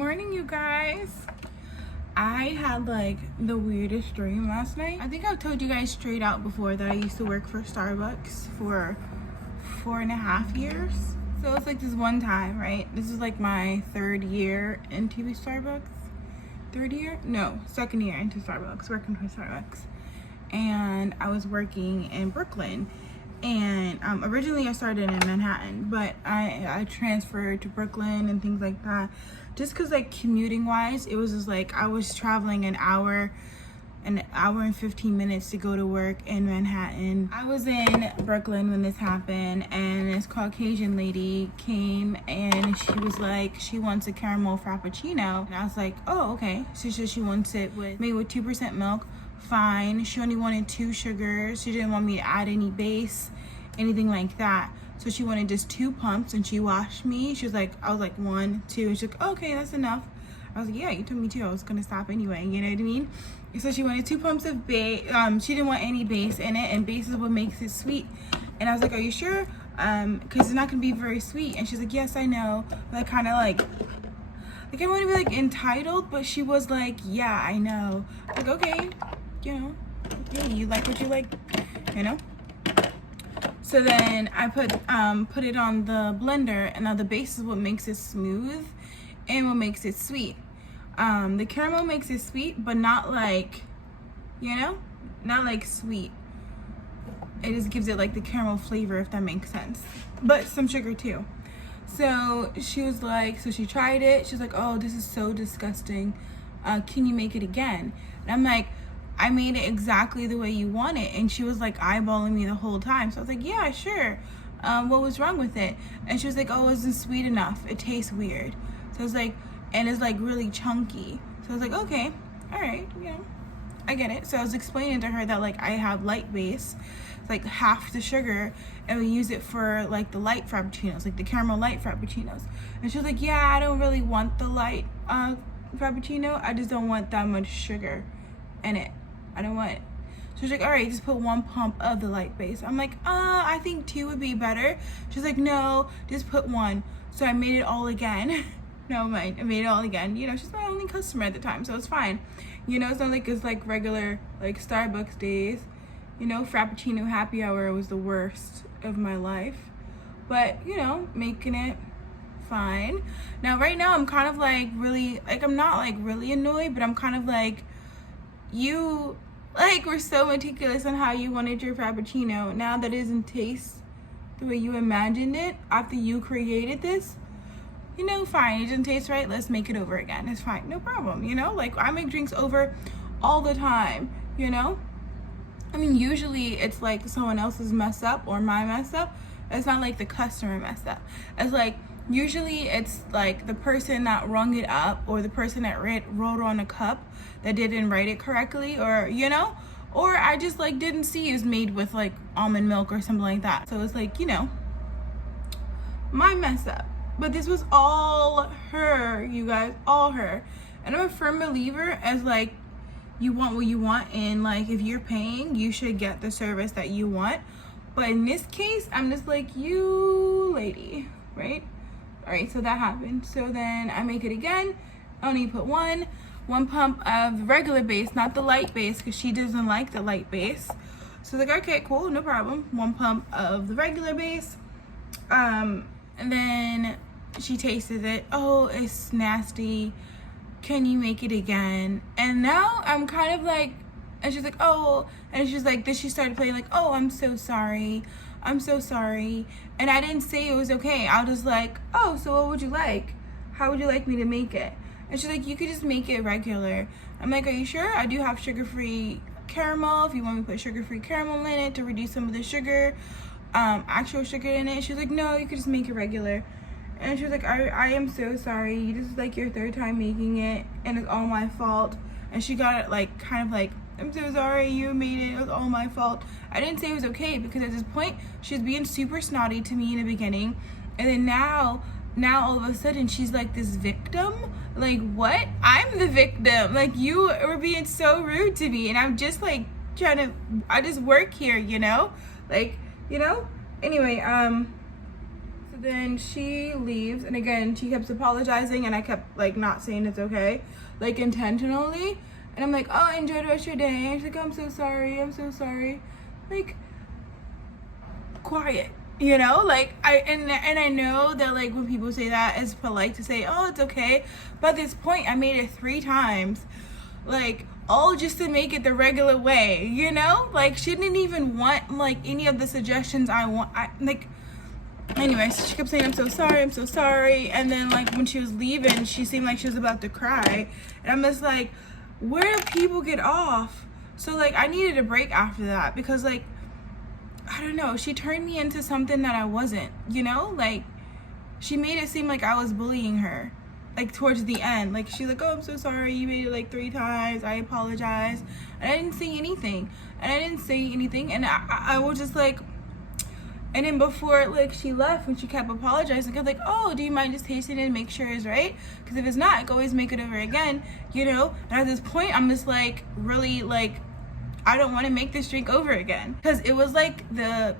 morning, you guys. I had like the weirdest dream last night. I think I've told you guys straight out before that I used to work for Starbucks for 4.5 years. So it's like this one time, right? This is like my third year into Starbucks. Third year? No, second year into Starbucks, working for Starbucks. And I was working in Brooklyn. And originally I started in Manhattan, but I transferred to Brooklyn and things like that. Just cause like commuting wise, it was just like I was traveling an hour and 15 minutes to go to work in Manhattan. I was in Brooklyn when this happened, and this Caucasian lady came and she was like, she wants a caramel frappuccino. And I was like, oh, okay. She said she wants it made with 2% milk. Fine. She only wanted 2 sugars. She didn't want me to add any base, anything like that. So she wanted just 2 pumps, and she washed me. She was like, I was like 1, 2, and she's like, okay, that's enough. I was like, yeah, you told me to. I was gonna stop anyway, you know what I mean? So she wanted 2 pumps of base. She didn't want any base in it, and base is what makes it sweet. And I was like, are you sure? Because it's not gonna be very sweet. And she's like, yes, I know. Like, kind of like I want to be like entitled, but she was like, yeah, I know. Like, okay, you know, yeah, you like what you like, you know? So then I put it on the blender, and now the base is what makes it smooth and what makes it sweet. The caramel makes it sweet, but not like, you know, not like sweet. It just gives it like the caramel flavor, if that makes sense. But some sugar too. So she was like, so she tried it. She's like, oh, this is so disgusting. Can you make it again? And I'm like, I made it exactly the way you want it. And she was like eyeballing me the whole time. So I was like, yeah, sure. What was wrong with it? And she was like, oh, it wasn't sweet enough. It tastes weird. So I was like, and it's like really chunky. So I was like, okay, all right, you know, I get it. So I was explaining to her that like I have light base, it's like half the sugar, and we use it for like the light frappuccinos, like the caramel light frappuccinos. And she was like, yeah, I don't really want the light frappuccino. I just don't want that much sugar in it. I don't want it. So she's like, all right, just put 1 pump of the light base. I'm like, I think 2 would be better. She's like, no, just put 1. So I made it all again. No mind, I made it all again. You know, she's my only customer at the time, so it's fine. You know, it's not like it's like regular like Starbucks days. You know, Frappuccino happy hour was the worst of my life. But, you know, making it fine. Now right now I'm kind of like really, like I'm not like really annoyed, but I'm kind of like, you like were so meticulous on how you wanted your Frappuccino. Now that it doesn't taste the way you imagined it after you created this, you know, fine, it didn't taste right, let's make it over again. It's fine, no problem, you know? Like, I make drinks over all the time, you know? I mean, usually it's like someone else's mess up or my mess up. It's not like the customer messed up. It's like, usually it's like the person that rung it up, or the person that wrote on a cup that didn't write it correctly, or, you know? Or I just like didn't see it was made with like almond milk or something like that. So it's like, you know, my mess up. But this was all her, you guys, all her. And I'm a firm believer as like, you want what you want, and like if you're paying, you should get the service that you want. But in this case, I'm just like, you lady, right? All right, so that happened. So then I make it again. I only put 1 pump of regular base, not the light base, because she doesn't like the light base. So like, okay, cool, no problem. 1 pump of the regular base. And then she tasted it. Oh, it's nasty. Can you make it again? And now I'm kind of like, and she's like, oh, and she's like, then she started playing like, oh, I'm so sorry. I'm so sorry. And I didn't say it was okay. I was just like, oh, so what would you like? How would you like me to make it? And she's like, you could just make it regular. I'm like, are you sure? I do have sugar-free caramel if you want me to put sugar-free caramel in it to reduce some of the sugar, actual sugar in it. She's like, no, you could just make it regular. And she was like, I am so sorry. This is like your 3rd time making it, and it's all my fault. And she got it like, kind of like, I'm so sorry, you made it, it was all my fault. I didn't say it was okay, because at this point, she was being super snotty to me in the beginning. And then now all of a sudden, she's like this victim. Like, what? I'm the victim. Like, you were being so rude to me, and I'm just like I just work here, you know? Like, you know? Anyway, so Then she leaves, and again, she kept apologizing, and I kept like not saying it's okay, like intentionally. And I'm like, oh, enjoy the rest of your day. And she's like, oh, I'm so sorry, I'm so sorry. Like, quiet, you know? Like, and I know that like when people say that, it's polite to say, oh, it's okay. But at this point, I made it 3 times, like, all just to make it the regular way, you know? Like, she didn't even want like any of the suggestions I want. Anyways, she kept saying, I'm so sorry, I'm so sorry. And then like when she was leaving, she seemed like she was about to cry. And I'm just like, where do people get off? So like I needed a break after that, because like, I don't know, she turned me into something that I wasn't, you know? Like, she made it seem like I was bullying her, like towards the end. Like, she's like, oh, I'm so sorry, you made it like 3 times, I apologize. And I didn't say anything. And I was just like, and then before like she left, when she kept apologizing, I was like, oh, do you mind just tasting it and make sure it's right? Because if it's not, I can always make it over again, you know? And at this point, I'm just like, really like, I don't want to make this drink over again. Because it was like the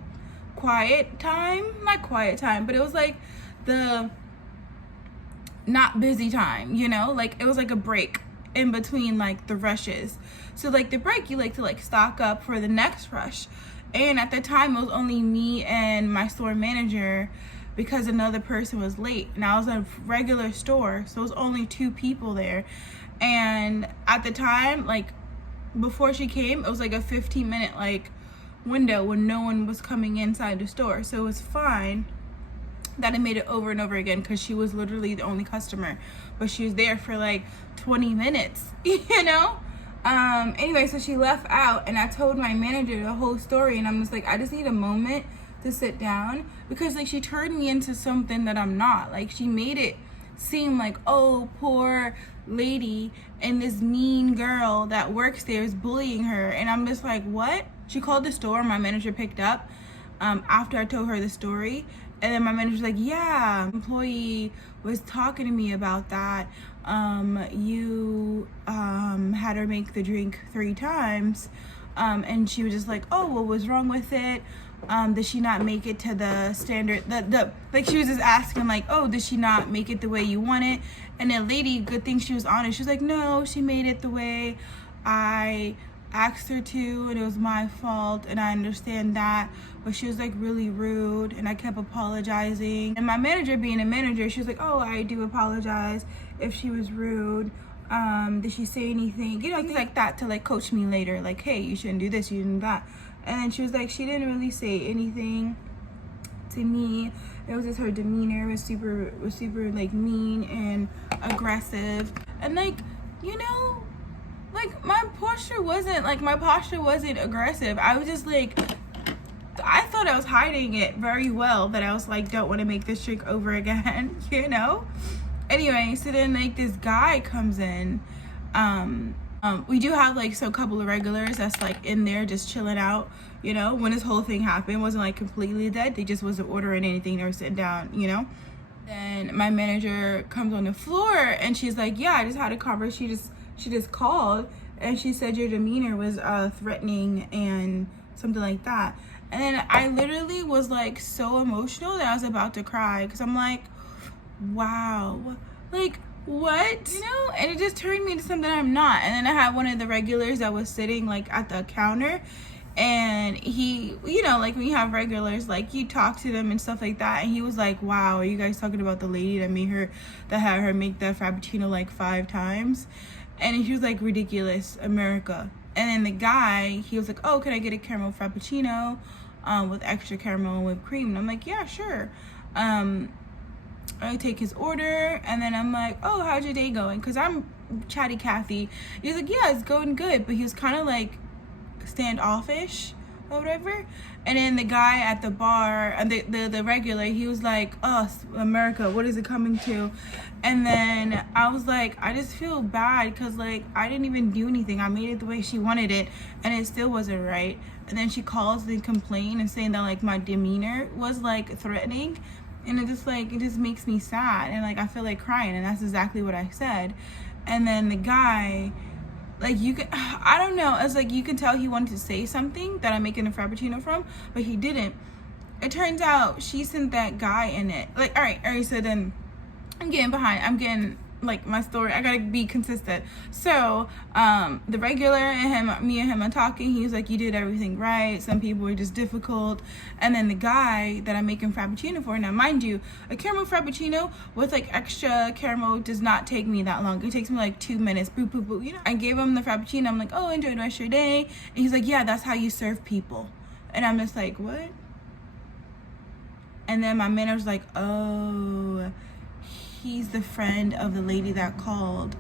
quiet time, not quiet time, but it was like the not busy time, you know? Like, it was like a break in between like the rushes. So like the break, you like to like stock up for the next rush. And at the time, it was only me and my store manager, because another person was late. And I was at a regular store, so it was only 2 people there. And at the time, like, before she came, it was like a 15-minute, like, window when no one was coming inside the store. So it was fine that I made it over and over again, because she was literally the only customer. But she was there for, like, 20 minutes, you know? Anyway, so she left out, and I told my manager the whole story, and I'm just like, I just need a moment to sit down, because like she turned me into something that I'm not. Like, she made it seem like, oh, poor lady, and this mean girl that works there is bullying her. And I'm just like, what? She called the store, my manager picked up after I told her the story. And then my manager's like, yeah, employee was talking to me about that. You had her make the drink 3 times. And she was just like, oh, what was wrong with it? Did she not make it to the standard? Like, she was just asking, like, oh, did she not make it the way you want it? And the lady, good thing she was honest. She was like, no, she made it the way I asked her to, and it was my fault, and I understand that. But she was like really rude, and I kept apologizing. And my manager, being a manager, she was like, oh, I do apologize if she was rude. Did she say anything, you know, things like that, to like coach me later, like, hey, you shouldn't do this, you shouldn't do that. And then she was like, she didn't really say anything to me. It was just her demeanor was super like mean and aggressive. And like, you know, like my posture wasn't aggressive. I was just like, I thought I was hiding it very well, that I was like, don't want to make this drink over again, you know? Anyway, so then like this guy comes in. We do have like a couple of regulars that's like in there just chilling out, you know? When this whole thing happened, it wasn't like completely dead. They just wasn't ordering anything. They were sitting down, you know? Then my manager comes on the floor, and she's like, yeah, I just had a conversation. She just called, and she said your demeanor was threatening and something like that. And then I literally was like so emotional that I was about to cry, because I'm like, wow, like, what? You know? And it just turned me into something I'm not. And then I had one of the regulars that was sitting like at the counter, and he, you know, like when you have regulars, like you talk to them and stuff like that, and he was like, wow, are you guys talking about the lady that had her make the Frappuccino like 5 times? And he was like, ridiculous, America. And then the guy, he was like, oh, can I get a caramel Frappuccino with extra caramel and whipped cream? And I'm like, yeah, sure. I take his order, and then I'm like, oh, how's your day going? Because I'm chatty Cathy. He's like, yeah, it's going good. But he was kind of like standoffish or whatever. And then the guy at the bar, the regular, he was like, oh, America, what is it coming to? And then I was like, I just feel bad, because like I didn't even do anything. I made it the way she wanted it, and it still wasn't right. And then she calls and complain and saying that like my demeanor was like threatening. And it just makes me sad, and like I feel like crying, and that's exactly what I said. And then the guy, like, I don't know, it's like you can tell he wanted to say something that I'm making a Frappuccino from, but he didn't. it turns out she sent that guy in it. Like, all right, so then I'm getting like my story. I gotta be consistent. So the regular and me and him are talking. He was like, you did everything right. Some people were just difficult. And then the guy that I'm making frappuccino for, now mind you, a caramel frappuccino with like extra caramel does not take me that long. It takes me like 2 minutes. Boop, boop, boop. You know, I gave him the frappuccino. I'm like, oh, enjoy the rest of your day. And he's like, yeah, that's how you serve people. And I'm just like, what? And then my manager's like, oh, he's the friend of the lady that called,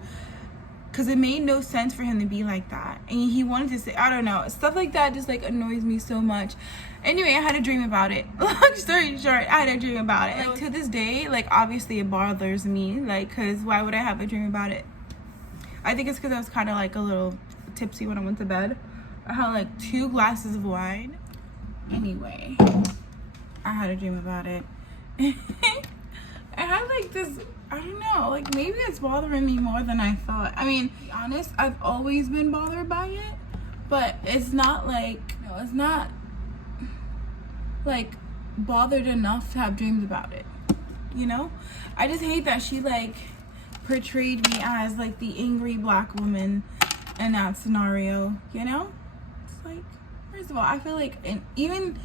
because it made no sense for him to be like that, and he wanted to say, I don't know, stuff like that just like annoys me so much. Anyway, I had a dream about it. Long story short, I had a dream about it. Like to this day, like obviously it bothers me, like, because why would I have a dream about it? I think it's because I was kind of like a little tipsy when I went to bed. I had like 2 glasses of wine. Anyway, I had a dream about it. I had like this, I don't know, like maybe it's bothering me more than I thought. I mean, to be honest, I've always been bothered by it, but it's not like, no, it's not like bothered enough to have dreams about it, you know? I just hate that she like portrayed me as like the angry black woman in that scenario, you know? It's like, first of all, I feel like, and even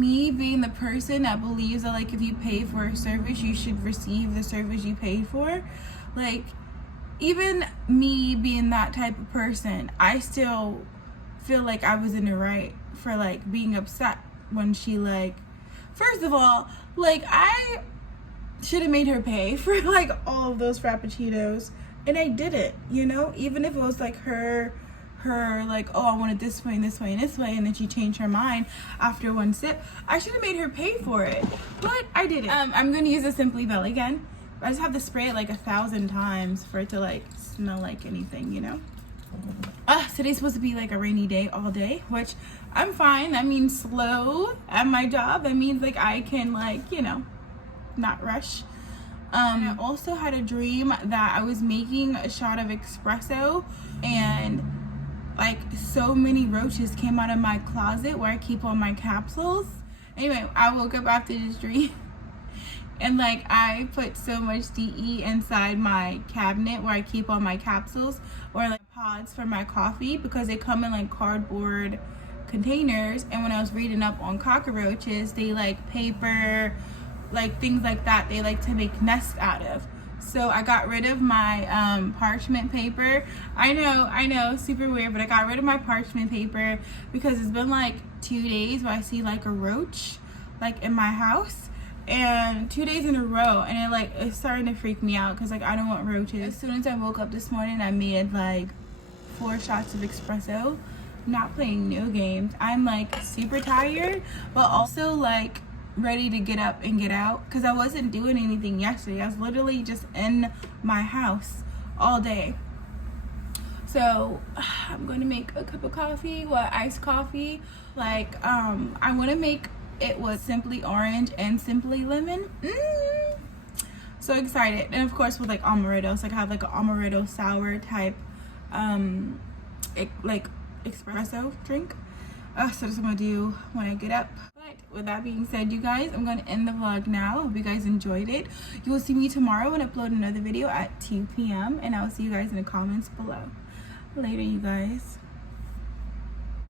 me being the person that believes that like if you pay for a service you should receive the service you paid for, like even me being that type of person, I still feel like I was in the right for like being upset when she like, first of all, like I should have made her pay for like all of those frappuccinos, and I didn't, you know, even if it was like her like, oh, I want it this way and this way and this way, and then she changed her mind after 1 sip. I should have made her pay for it, but I didn't. I'm gonna use the Simply Bell again. I just have to spray it like 1,000 times for it to like smell like anything, you know. Today's supposed to be like a rainy day all day, which I'm fine. That means slow at my job. That means like I can like, you know, not rush. I also had a dream that I was making a shot of espresso, and like so many roaches came out of my closet where I keep all my capsules. Anyway, I woke up after this dream and like I put so much DE inside my cabinet where I keep all my capsules, or like pods for my coffee, because they come in like cardboard containers, and when I was reading up on cockroaches, they like paper, like things like that, they like to make nests out of. So I got rid of my parchment paper. I know, super weird, but I got rid of my parchment paper because it's been like 2 days where I see like a roach like in my house, and 2 days in a row, and it's starting to freak me out because like I don't want roaches. As soon as I woke up this morning, I made like 4 shots of espresso. I'm not playing no games. I'm like super tired, but also like ready to get up and get out, because I wasn't doing anything yesterday. I was literally just in my house all day. So I'm going to make a cup of coffee, iced coffee. Like I want to make it with simply orange and simply lemon. So excited. And of course with like amaretto, so like I have like an amaretto sour type like espresso drink. So that's what I'm gonna do when I get up. But with that being said, you guys, I'm gonna end the vlog now. I hope you guys enjoyed it. You will see me tomorrow and upload another video at 2 p.m. and I will see you guys in the comments below. Later, you guys.